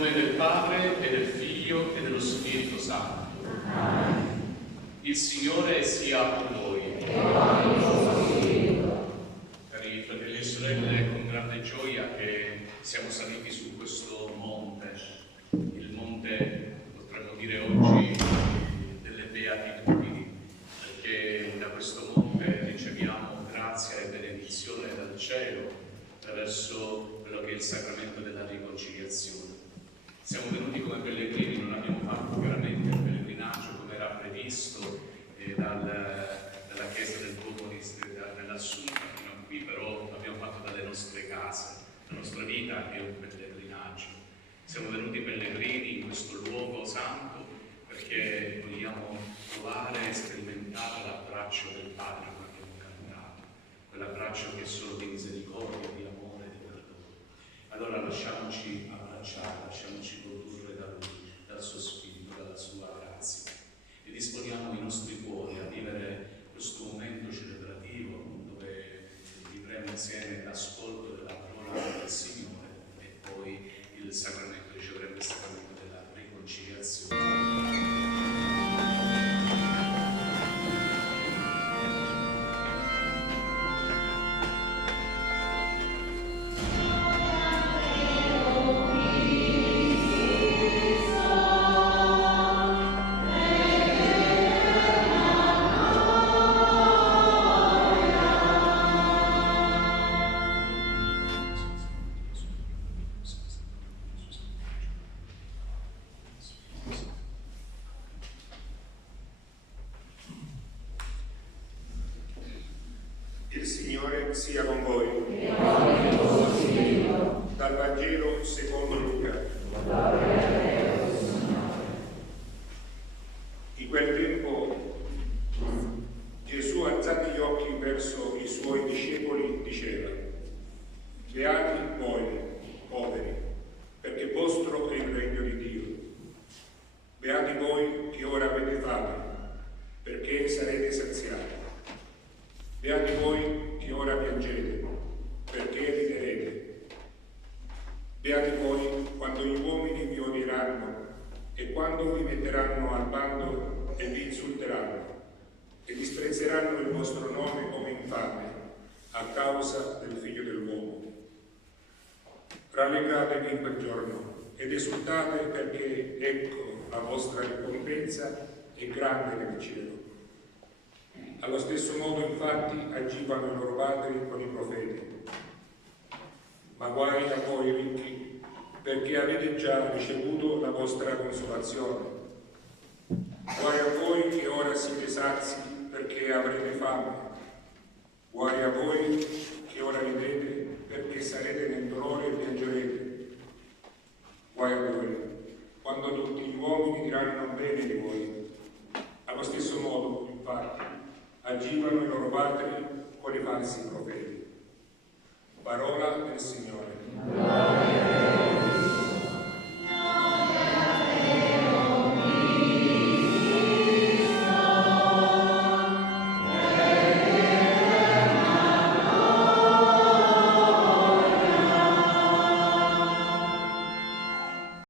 nome del Padre e del Figlio e dello Spirito Santo. Il Signore sia con voi. Cari fratelli e sorelle, è con grande gioia che siamo saliti su questo monte, il monte, potremmo dire oggi, delle Beatitudini, perché da questo monte riceviamo grazia e benedizione dal cielo attraverso quello che è il sacramento della riconciliazione. Siamo venuti come pellegrini, non abbiamo fatto chiaramente il pellegrinaggio come era previsto dalla Chiesa del Duomo dell'Assunta fino a qui, però l'abbiamo fatto dalle nostre case. La nostra vita è un pellegrinaggio. Siamo venuti pellegrini in questo luogo santo perché vogliamo provare e sperimentare l'abbraccio del Padre, come abbiamo cantato, quell'abbraccio che è solo di misericordia, di amore, di perdono. Allora lasciamoci abbracciare, lasciamoci condurre da Lui, dal suo Spirito, dalla sua grazia, e disponiamo i nostri cuori a vivere questo momento celebrativo dove vivremo insieme l'ascolto della parola del Signore e poi il sacramento, riceveremo il sacramento della riconciliazione. Il Signore sia con voi. Dal Vangelo secondo Luca. In quel tempo Gesù, alzati gli occhi verso i suoi discepoli, diceva: Beati voi, poveri, perché vostro è il regno di Dio. Beati voi che ora avete fame, perché sarete saziati. Beati voi che ora piangete, perché riderete. Beati voi quando gli uomini vi odieranno e quando vi metteranno al bando e vi insulteranno e disprezzeranno il vostro nome come infame a causa del Figlio dell'uomo. Rallegratevi in quel giorno ed esultate, perché ecco la vostra ricompensa è grande nel cielo. Allo stesso modo, infatti, agivano i loro padri con i profeti. Ma guai a voi ricchi, perché avete già ricevuto la vostra consolazione. Guai a voi che ora siete sazi, perché avrete fame. Guai a voi che ora ridete, perché sarete nel dolore e piangerete. Guai a voi quando tutti gli uomini diranno bene di voi. Allo stesso modo, infatti, agivano i loro padri con i falsi profeti. Parola del Signore.